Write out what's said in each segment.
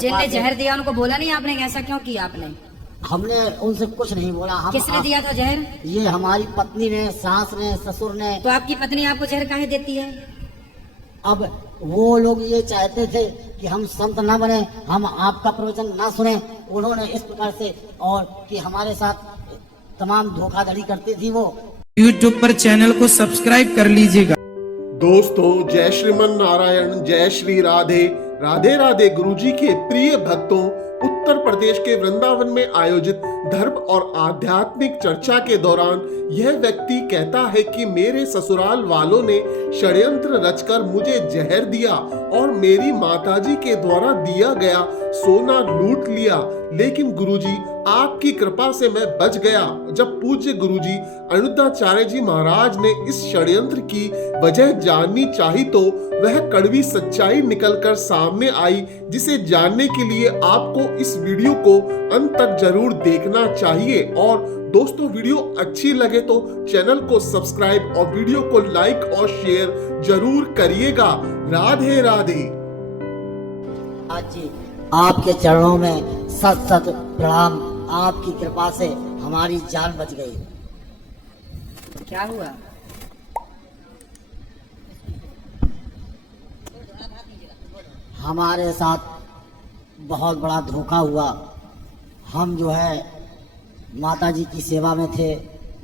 जिनने जहर दिया उनको बोला नहीं आपने? ऐसा क्यों किया आपने? हमने उनसे कुछ नहीं बोला। हम किसने दिया था जहर? ये हमारी पत्नी ने, सास ने, ससुर ने। तो आपकी पत्नी आपको जहर काहे देती है? अब वो लोग ये चाहते थे कि हम संत न बने, हम आपका प्रवचन ना सुने। उन्होंने इस प्रकार से, और कि हमारे साथ तमाम धोखाधड़ी करती थी वो। YouTube पर चैनल को सब्सक्राइब कर लीजिएगा। दोस्तों, जय श्रीमन नारायण, जय श्री राधे राधे राधे। गुरुजी के प्रिय भक्तों, उत्तर प्रदेश के वृंदावन में आयोजित धर्म और आध्यात्मिक चर्चा के दौरान यह व्यक्ति कहता है कि मेरे ससुराल वालों ने षड्यंत्र रचकर मुझे जहर दिया और मेरी माताजी के द्वारा दिया गया सोना लूट लिया, लेकिन गुरुजी आपकी कृपा से मैं बच गया। जब पूज्य गुरुजी अनिरुद्धाचार्य जी महाराज ने इस षड्यंत्र की वजह जाननी चाही तो वह कड़वी सच्चाई निकलकर सामने आई, जिसे जानने के लिए आपको इस वीडियो को अंत तक जरूर देखना चाहिए। और दोस्तों, वीडियो अच्छी लगे तो चैनल को सब्सक्राइब और वीडियो को लाइक और शेयर जरूर करिएगा। राधे राधे। आज जी आपके चरणों में सत सत प्रणाम। आपकी कृपा से हमारी जान बच गई। क्या हुआ? हमारे साथ बहुत बड़ा धोखा हुआ। हम जो है माताजी की सेवा में थे,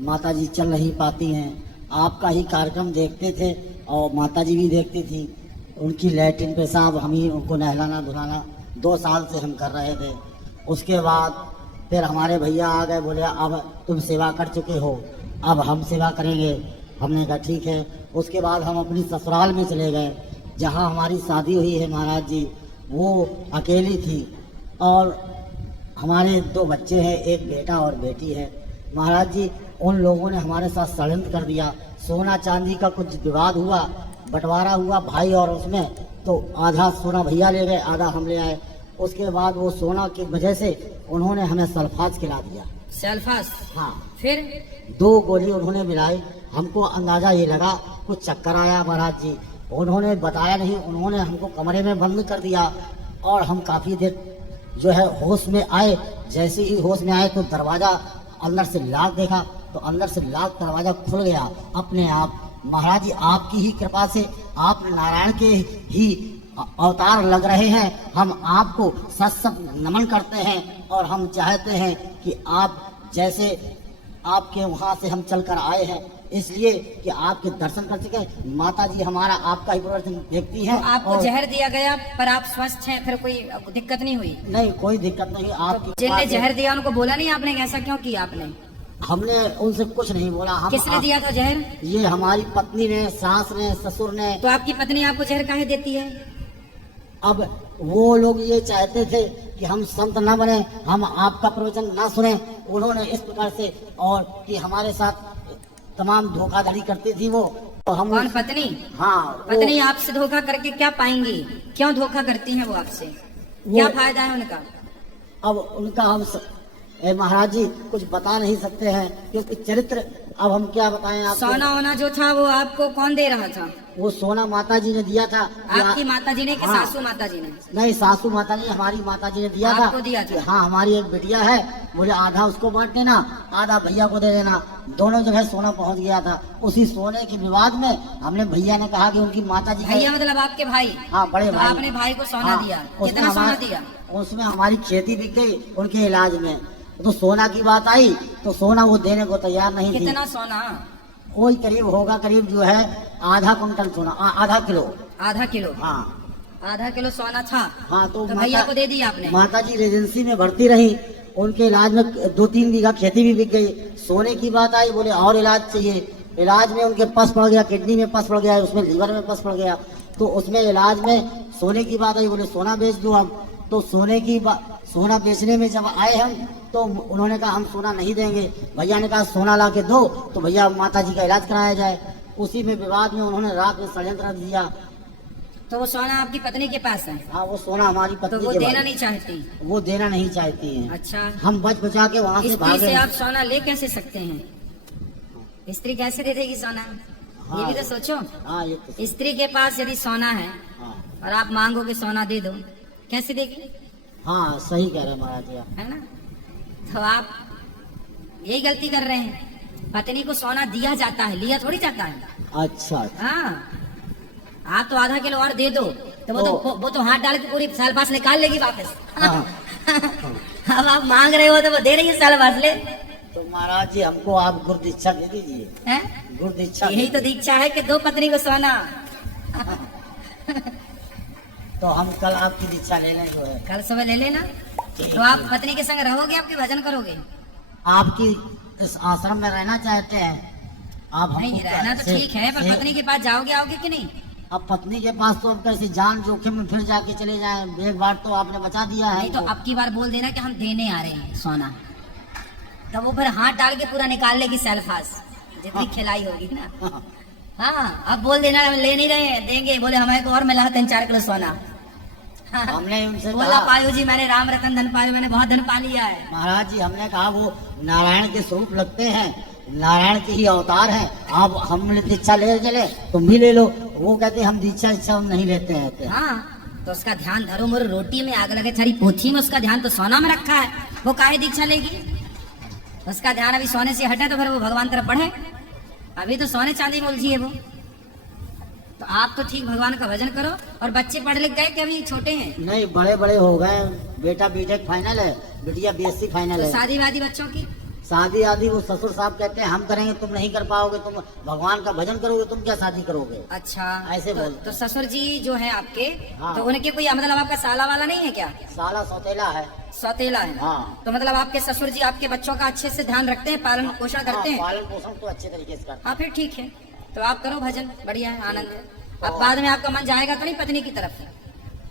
माताजी चल नहीं पाती हैं। आपका ही कार्यक्रम देखते थे और माताजी भी देखती थी। उनकी लैट्रिन पेशाब हम ही उनको नहलाना धुलाना 2 साल से हम कर रहे थे। उसके बाद फिर हमारे भैया आ गए, बोले अब तुम सेवा कर चुके हो, अब हम सेवा करेंगे। हमने कहा ठीक है। उसके बाद हम अपनी ससुराल में चले गए, जहाँ हमारी शादी हुई है। महाराज जी वो अकेली थी और हमारे 2 बच्चे हैं, एक बेटा और बेटी है। महाराज जी उन लोगों ने हमारे साथ षड्यंत्र कर दिया। सोना चांदी का कुछ विवाद हुआ, बंटवारा हुआ भाई और उसमें, तो आधा सोना भैया ले गए, आधा हम ले आए। उसके बाद वो सोना की वजह से उन्होंने हमें सल्फाज खिला दिया। सल्फास? हाँ। फिर 2 गोली उन्होंने मिलाई। हमको अंदाजा ये लगा कुछ चक्कर आया। महाराज जी उन्होंने बताया नहीं, उन्होंने हमको कमरे में बंद कर दिया और हम काफी देर जो है होश में आए। जैसे ही होश में आए तो दरवाजा अंदर से लॉक देखा, तो अंदर से लॉक दरवाजा खुल गया अपने आप। महाराज जी आपकी ही कृपा से, आप नारायण के ही अवतार लग रहे हैं। हम आपको सत सत नमन करते हैं और हम चाहते हैं कि आप जैसे आपके वहाँ से हम चलकर आए हैं, इसलिए कि आपके दर्शन कर सके। माता जी हमारा आपका ही प्रवचन देखती है। तो आपको जहर दिया गया पर आप स्वस्थ हैं, फिर कोई दिक्कत नहीं हुई? नहीं, कोई दिक्कत नहीं। आपकी जिनने जहर दिया उनको बोला नहीं आपने? ऐसा क्यों किया आपने? हमने उनसे कुछ नहीं बोला। हम किसने दिया था जहर? ये हमारी पत्नी ने, सास ने, ससुर ने। तो आपकी पत्नी आपको जहर काहे देती है? अब वो लोग ये चाहते थे कि हम संत न बने, हम आपका प्रवचन ना सुने। उन्होंने इस प्रकार से, और कि हमारे साथ तमाम धोखाधड़ी करती थी वो। तो हम कौन? पत्नी? हाँ। पत्नी आपसे धोखा करके क्या पाएंगी? क्यों धोखा करती हैं वो आपसे? क्या फायदा है उनका? अब उनका हम महाराज जी कुछ बता नहीं सकते हैं, क्योंकि चरित्र अब हम क्या बताएं आपको। सोना वोना जो था वो आपको कौन दे रहा था? वो सोना माता जी ने दिया था। आपकी माता जी ने कि हाँ। सासू माता जी ने? नहीं, सासू माता ने, हमारी माता जी ने दिया था। आपको दिया था? हाँ, हमारी एक बिटिया है, बोले आधा उसको बांट देना, आधा भैया को दे देना। दोनों जगह सोना पहुंच गया था। उसी सोने के विवाद में हमने, भैया ने कहा कि उनकी माता जी भैया मतलब आपके भाई? हाँ, बड़े तो भाई। आपने भाई को सोना हाँ, दिया? उसमें कितना सोना हमारा- दिया? उसमें हमारी खेती बिक गई उनके इलाज में। तो सोना की बात आई तो सोना वो देने को तैयार नहीं थी। कितना सोना? कोई करीब होगा, करीब जो है आधा कुंटल सोना, आधा किलो। आधा किलो? हाँ। आधा किलो सोना था। हाँ, तो भैया को दे दिया आपने? माता जी रेजेंसी में भर्ती रही, उनके इलाज में 2-3 बीघा खेती भी बिक गई। सोने की बात आई, बोले और इलाज चाहिए। इलाज में उनके पस पड़ गया, किडनी में पस पड़ गया, उसमें लीवर में पस पड़ गया। तो उसमें इलाज में सोने की बात आई, बोले सोना बेच दो अब। तो सोना बेचने में जब आए हम, तो उन्होंने कहा हम सोना नहीं देंगे। भैया ने कहा सोना ला के दो तो भैया माता जी का इलाज कराया जाए। उसी में विवाद में उन्होंने रात में षड्यंत्र रच दिया। तो वो सोना आपकी पत्नी के पास है? हाँ, वो सोना हमारी तो पत्नी वो के देना पास- नहीं चाहती? वो देना नहीं चाहती हैं। अच्छा। हम बच बचा के वहाँ से स्त्री भागे। से आप सोना ले कैसे सकते हैं? स्त्री कैसे दे देगी सोना? ये भी तो सोचो। हाँ, ये तो स्त्री के पास यदि सोना है हाँ। और आप मांगोगे सोना दे दो, कैसे देगी? हाँ सही कह रहे हैं महाराज जी आप। है ना। तो आप यही गलती कर रहे हैं। पत्नी को सोना दिया जाता है, लिया थोड़ी जाता है। अच्छा हाँ, आप तो आधा किलो और दे दो तो वो तो हाथ डाल के पूरी साल पास निकाल लेगी वापस। हाँ। अब आप मांग रहे हो तो वो दे रही है साल पास ले। तो महाराज जी हमको आप गुरु दीक्षा दे दीजिए। हैं? गुरु दीक्षा यही तो दीक्षा है कि दो पत्नी को सोना। तो हम कल आपकी दीक्षा ले लें जो है। कल सुबह ले लेना। तो आप पत्नी के संग रहोगे, आपके भजन करोगे? आपकी इस आश्रम में रहना चाहते हैं आप? हमको नहीं, रहना तो से- ठीक है, पर से- पत्नी के पास जाओगे आओगे कि नहीं? अब पत्नी के पास तो अब कैसे जान जोखिम में फिर जाके चले जाएं। एक बार तो आपने बचा दिया है नहीं तो हमको। अब की बार बोल देना कि हम देने आ रहे हैं सोना, तो वो फिर हाथ डाल के पूरा निकाल लेगी सेल्फास, जितनी खिलाई होगी ना। हाँ, अब बोल देना ले नहीं रहे हैं, देंगे। बोले हमारे को और मिला 3-4 किलो सोना। हाँ, हमने उनसे बोला कहा पायो जी मैंने राम रतन धन पायो, मैंने बहुत धन पा लिया है। महाराज जी हमने कहा वो नारायण के स्वरूप लगते हैं, नारायण के ही अवतार हैं। आप हम दीक्षा ले चले तुम भी ले लो। वो कहते हम दीक्षा इच्छा हम नहीं लेते हैं। हाँ, तो उसका ध्यान धरो मोर रोटी में आग लगे सारी पोथी में, उसका ध्यान तो सोना में रखा है। वो काहे दीक्षा लेगी? उसका ध्यान अभी सोने से हटे तो फिर वो भगवान तरफ बढ़े। अभी तो सोने चांदी में उलझी है वो। तो आप तो ठीक भगवान का भजन करो। और बच्चे पढ़ लिख गए कि अभी छोटे हैं? नहीं बड़े बड़े हो गए। बेटा बीटेक फाइनल है, बिटिया बीएससी फाइनल तो है। शादी वादी बच्चों की? शादी आदि वो ससुर साहब कहते हैं हम करेंगे, तुम नहीं कर पाओगे, तुम भगवान का भजन करोगे, तुम क्या शादी करोगे। अच्छा, ऐसे तो, बोलते तो ससुर जी जो है आपके, हाँ। तो उनके कोई मतलब आपका साला वाला नहीं है क्या? साला सौतेला है। सौतेला है। हाँ। तो मतलब आपके ससुर जी आपके बच्चों का अच्छे से ध्यान रखते हैं, पालन पोषण करते हाँ, हैं? पालन पोषण तो अच्छे तरीके से करते हाँ, फिर ठीक है। तो आप करो भजन, बढ़िया है, आनंद है। अब बाद में आपका मन जाएगा तो नहीं पत्नी की तरफ? हैं।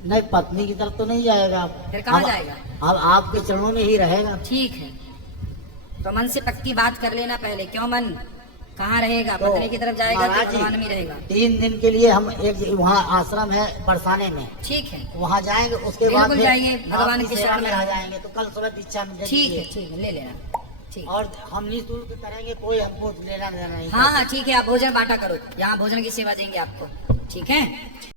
नहीं पत्नी की तरफ तो नहीं जाएगा। फिर कहाँ अब- जाएगा? अब आपके चरणों में ही रहेगा। ठीक है, तो मन से पक्की बात कर लेना पहले। क्यों मन कहाँ रहेगा? तो पत्नी की तरफ जाएगा तो महाराज जी, भगवान में रहेगा। 3 दिन के लिए हम एक वहाँ आश्रम है बरसाने में, ठीक है, वहाँ जाएंगे। उसके बाद बिल्कुल फिर जाइए, भगवान आपकी की सेवा शरण में में। आ जाएंगे। तो कल सुबह दीक्षा में दे ठीक है, दीजिए। ठीक है, ले लेना। ठीक। और हम निःशुल्क करेंगे, कोई हमको लेना देना नहीं। हाँ हाँ, ठीक है, आप भोजन बांटा करो, यहाँ भोजन की सेवा देंगे आपको। ठीक है।